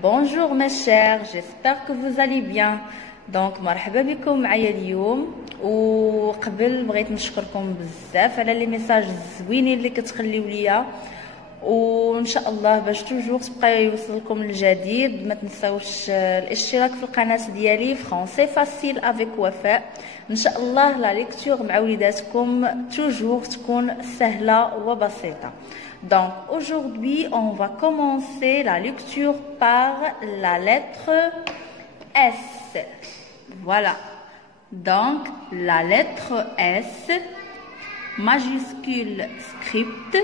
Bonjour mes chers, j'espère que vous allez bien. Donc مرحبا بكم معايا اليوم. وقبل بغيت نشكركم بزاف على لي ميساج الزوينين اللي كتخليو ليا، وان شاء الله باش توجور تبقى يوصلكم الجديد. ما تنساوش الاشتراك في القناه ديالي فرونسي فاسيل افيك وفاء. ان شاء الله لا ليكتور مع وليداتكم توجور تكون سهله وبسيطه. Donc aujourd'hui on va commencer la lecture par la lettre S. Voilà. Donc la lettre S, majuscule script,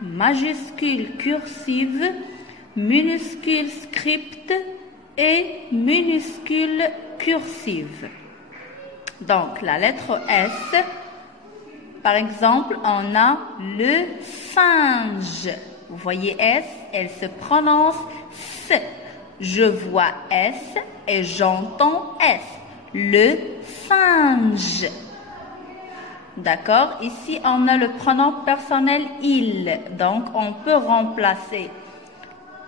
majuscule cursive, minuscule script et minuscule cursive. Donc la lettre S, par exemple, on a le singe. Vous voyez S, elle se prononce S. Je vois S et j'entends S. Le singe. D'accord? Ici, on a le pronom personnel il. Donc, on peut remplacer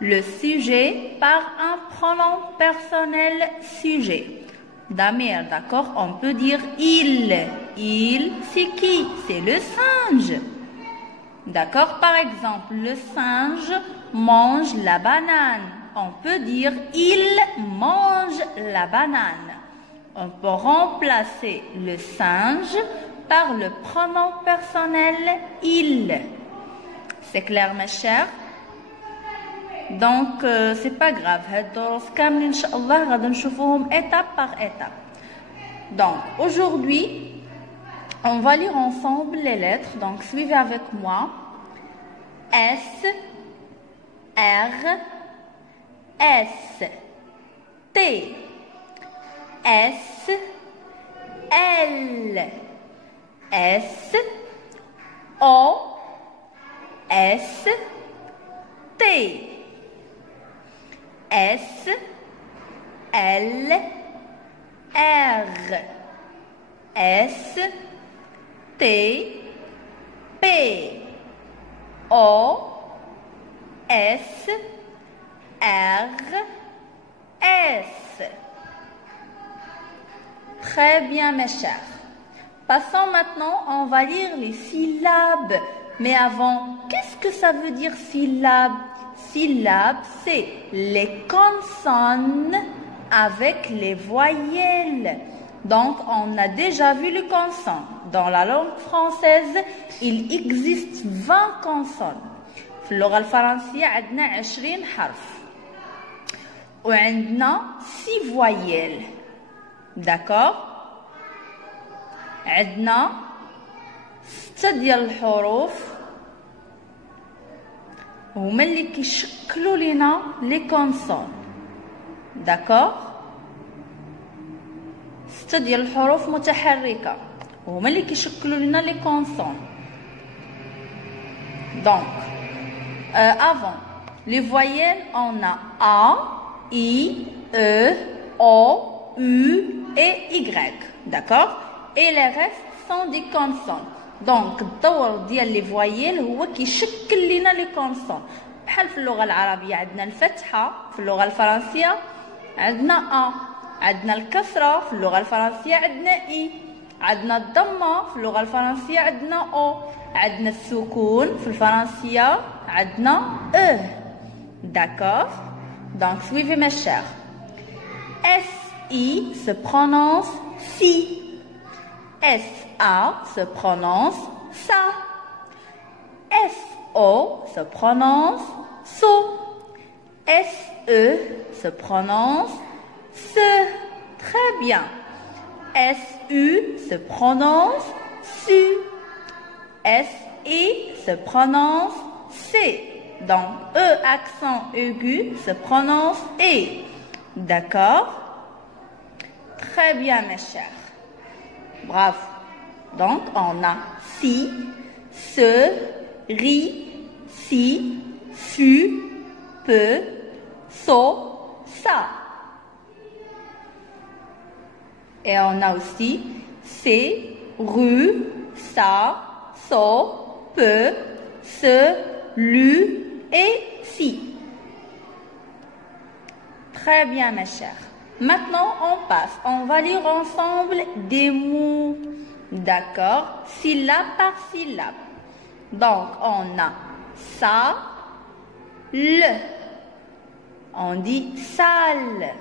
le sujet par un pronom personnel sujet. Damir, d'accord? On peut dire il. Il, c'est qui? C'est le singe. D'accord? Par exemple, le singe mange la banane. On peut dire il mange la banane. On peut remplacer le singe par le pronom personnel il. C'est clair, mes chers? Donc, c'est pas grave. Inch'Allah, étape par étape. Donc, aujourd'hui, on va lire ensemble les lettres. Donc, suivez avec moi. S, R, S, T, S, L, S, O, S, T, S, L, R, S, T, P, O, S, R, S. Très bien, mes chers. Passons maintenant, on va lire les syllabes. Mais avant, qu'est-ce que ça veut dire syllabe? Syllabe, c'est les consonnes avec les voyelles. Donc, on a déjà vu les consonnes. Dans la langue française, il existe 20 consonnes. في اللغة الفرنسية عندنا 20 حرف. وعندنا 6 voyelles. D'accord? عندنا 6 ديال الحروف هما اللي كيشكلوا لينا لي كونسون. داكور؟ 6 ديال الحروف متحركه هما اللي كيشكلوا لينا لي كونسون. Donc avant les voyelles, on a A, I, E, O, U et Y. D'accord? Et les restes sont des consonnes. Donc الدور ديال لي فوايل هو كيشكل لنا لي كونسون. بحال في اللغه العربيه عندنا الفتحه، في اللغه الفرنسيه عندنا ا، عندنا الكسره في اللغه الفرنسيه عندنا اي، عندنا الضمه في اللغه الفرنسيه عندنا او، عندنا السكون في الفرنسيه عندنا او. D'accord? Donc suivez mes chers. SI se prononce si. SA se prononce ça. SO se prononce so. SE se prononce se. Très bien. SU se prononce su. SI se prononce C. Donc E accent aigu se prononce E. D'accord? Très bien, mes chers. Bravo. Donc on a si, se, ri, si, su, peu, so, ça. Et on a aussi c'est, rue, ça, so, peu, se, lu et si. Très bien, mes chers. Maintenant, on passe. On va lire ensemble des mots. D'accord? Syllabe par syllabe. Donc, on a ça, le. On dit sale.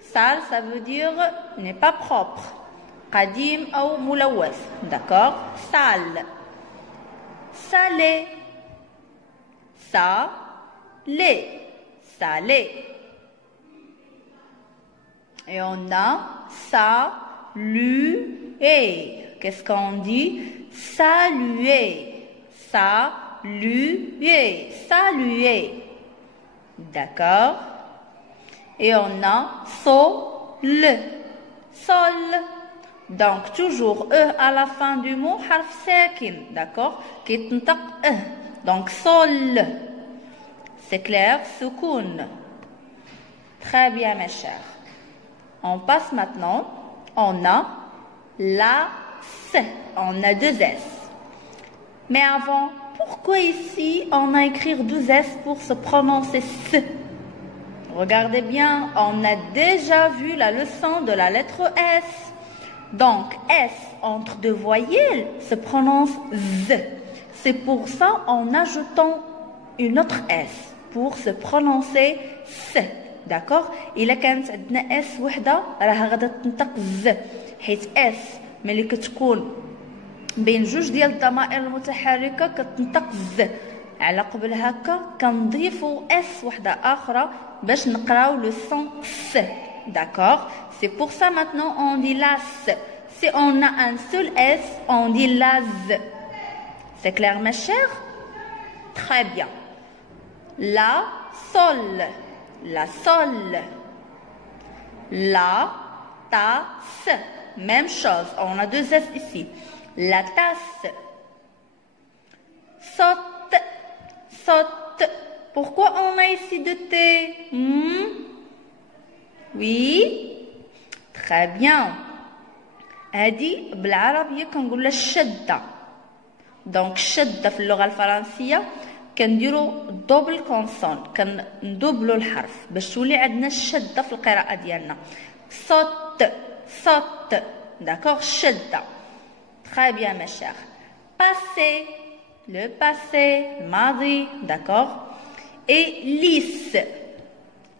Sale, ça veut dire n'est pas propre. Qadim ou moulawaz. D'accord? Sale. Salé. Salé. Salé. Et on a saluer. Qu'est-ce qu'on dit? Saluer. Saluer. Saluer. D'accord? Et on a sol. Sol. Donc, toujours E à la fin du mot, harf sakin. D'accord? Qui t'entend E. Donc, sol. C'est clair? Soukoun. Très bien, mes chers. On passe maintenant. On a la S. On a deux S. Mais avant, pourquoi ici on a écrit deux S pour se prononcer S? Regardez bien, on a déjà vu la leçon de la lettre S. Donc, S entre deux voyelles se prononce Z. C'est pour ça en ajoutant une autre S pour se prononcer S. D'accord? إلا كانت عندنا S وحدة راها غادا تنطق Z. حيت S ملي كتكون بين جوج ديال الضمائر المتحركة كتنطق Z. على قبل هكا كنضيفوا S وحدة أخرى باش نقراو لو son S. D'accord? C'est pour ça maintenant on dit las. Si on a un seul S, on dit laz. C'est clair, mes chers? Très bien. La, sol. La, sol. La, tasse. Même chose, on a deux S ici. La tasse. Saute. Saute. Pourquoi on a ici deux T? Oui? Très bien. هذه بالعربية كنقولها الشدة. دونك الشدة في اللغة الفرنسية كنديرو دوبل كونسون، كندوبلو الحرف باش تولي عندنا الشدة في القراءة ديالنا. صوت صوت. داكوغ الشدة. Très bien mes chers. Passé. Le passé. الماضي. D'accord. Et lisse.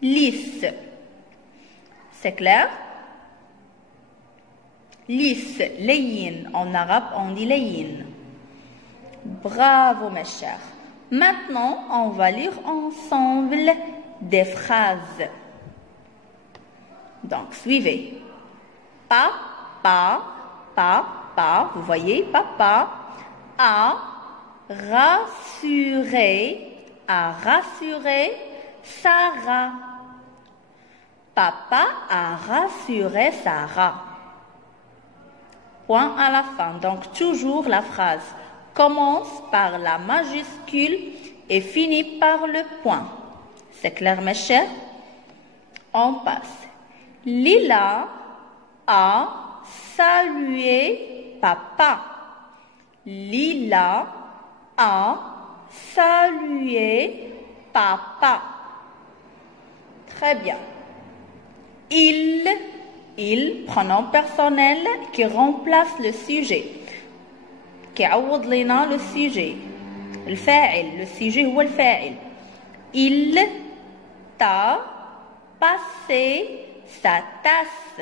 Lisse. C'est clair? Lisse, layin. En arabe, on dit layin. Bravo, mes chers. Maintenant, on va lire ensemble des phrases. Donc, suivez. Papa, papa, vous voyez, papa a rassuré Sarah. Papa a rassuré Sarah. Point à la fin. Donc, toujours la phrase commence par la majuscule et finit par le point. C'est clair, mes chers? On passe. Lila a salué papa. Lila a salué papa. Très bien. Il, pronom personnel qui remplace le sujet. كيعوض لنا le sujet. الفاعل. Le sujet هو الفاعل. Il t'a passé sa tasse.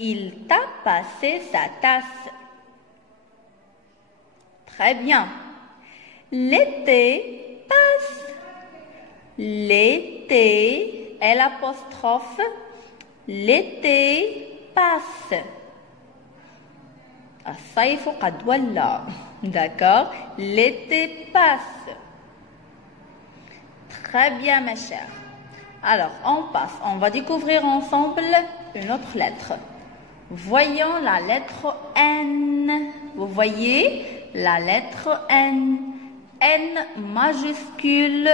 Il t'a passé sa tasse. Très bien. L'été passe. L'été, l'apostrophe. L'été passe. الصيف قد ولى. D'accord? L'été passe. Très bien, mes chers. Alors, on passe. On va découvrir ensemble une autre lettre. Voyons la lettre N. Vous voyez la lettre N. N majuscule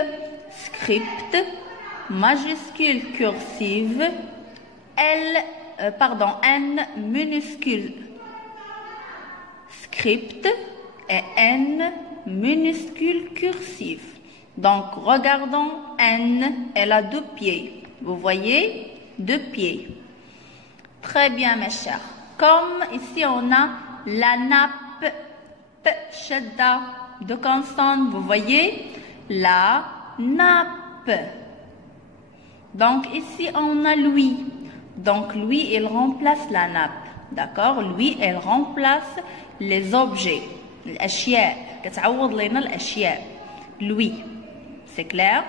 script, majuscule cursive, N minuscule script et N minuscule cursive. Donc, regardons N, elle a 2 pieds. Vous voyez? 2 pieds. Très bien, mes chers. Comme ici, on a la nappe, P, shadda, de consonne. Vous voyez? La nappe. Donc, ici, on a lui. Donc, lui, il remplace la nappe. D'accord? Lui, elle remplace les objets. الأشياء. كتعوض لنا الأشياء. Lui. C'est clair?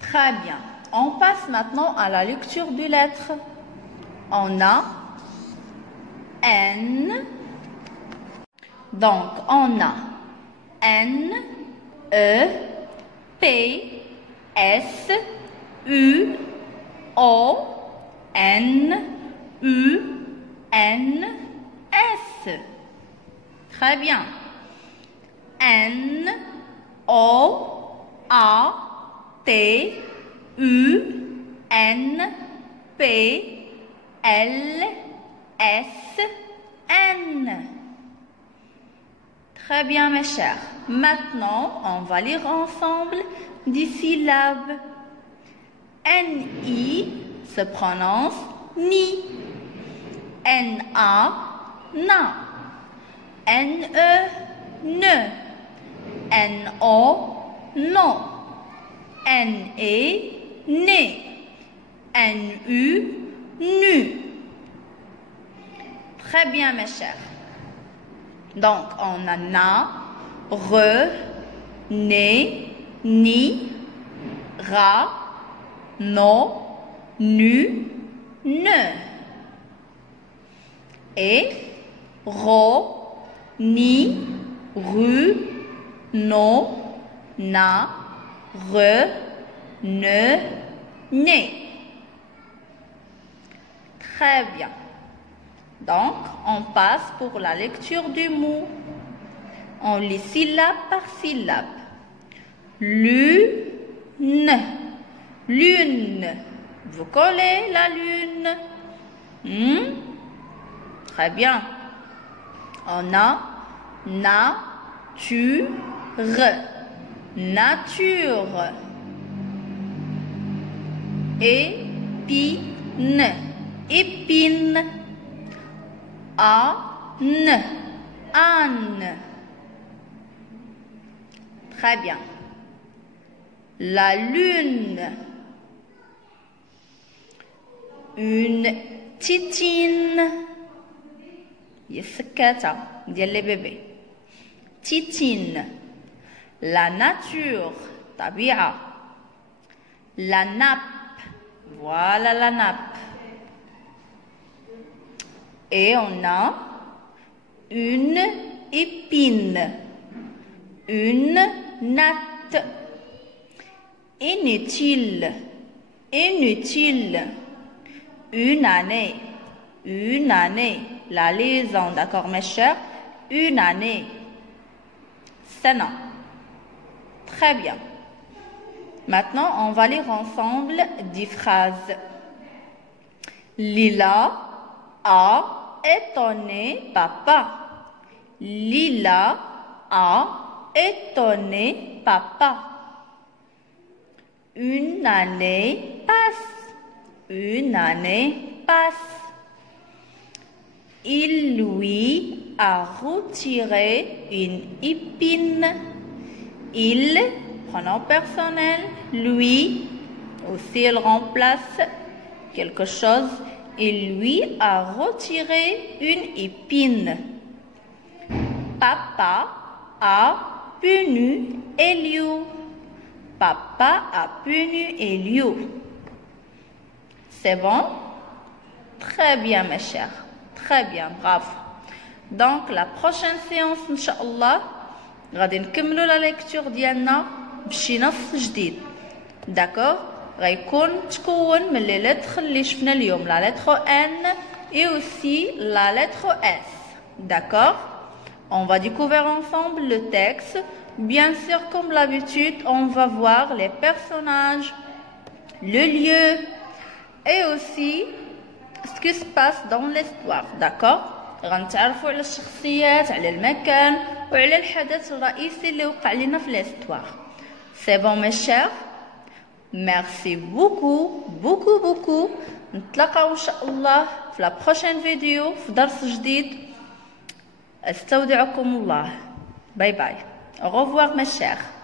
Très bien. On passe maintenant à la lecture des lettres. On a N. Donc, on a N, E, P, S, U, O, N, U, N, S. Très bien. N, O, A, T, U, N, P, L, S, N. Très bien, mes chers. Maintenant, on va lire ensemble des syllabes. N-I se prononce ni. N-A, na. N-E, ne. N-O, non. N-E, né. N-U, nu. Très bien, mes chers. Donc, on a na, re, né, ni, ra, no, nu, ne. Et ro, ni, ru, no, na, re, ne, né. Très bien. Donc, on passe pour la lecture du mot. On lit syllabe par syllabe. Lune. Lune. Vous collez la lune. Très bien. On a nature. Nature. Épine. Épine. Âne. Âne. Très bien. La lune. Une titine. يسكتة ديال les bébés. Titine. La nature. طبيعة. La nappe. Voilà la nappe. Et on a une épine. Une natte. Inutile. Inutile. Une année. Une année. La liaison, d'accord mes chers? Une année. Sana. Très bien. Maintenant, on va lire ensemble 10 phrases. Lila a étonné papa. Lila a étonné papa. Une année passe. Une année passe. Il lui a retiré une épine. Il, pronom personnel, lui, aussi il remplace quelque chose. Il lui a retiré une épine. Papa a puni Elio. Papa a puni Elio. C'est bon? Très bien, mes chers. Très bien, bravo. Donc, la prochaine séance, Inch'Allah, غادي نكملوا la lecture ديالنا بشي نص جديد. D'accord? غيكون تكون من les lettres اللي شفنا اليوم, la lettre N et aussi la lettre S. D'accord? On va découvrir ensemble le texte. Bien sûr, comme l'habitude, on va voir les personnages, le lieu et aussi ce qui se passe dans l'histoire. D'accord? غنتعرفوا على الشخصيات، على المكان وعلى الحدث الرئيسي اللي وقع لنا في ليستوار. سي بون مي شير، ميرسي بوكو بوكو بوكو. نتلاقاو ان شاء الله في لا بروشين فيديو في درس جديد. استودعكم الله. باي باي. au revoir mes chers.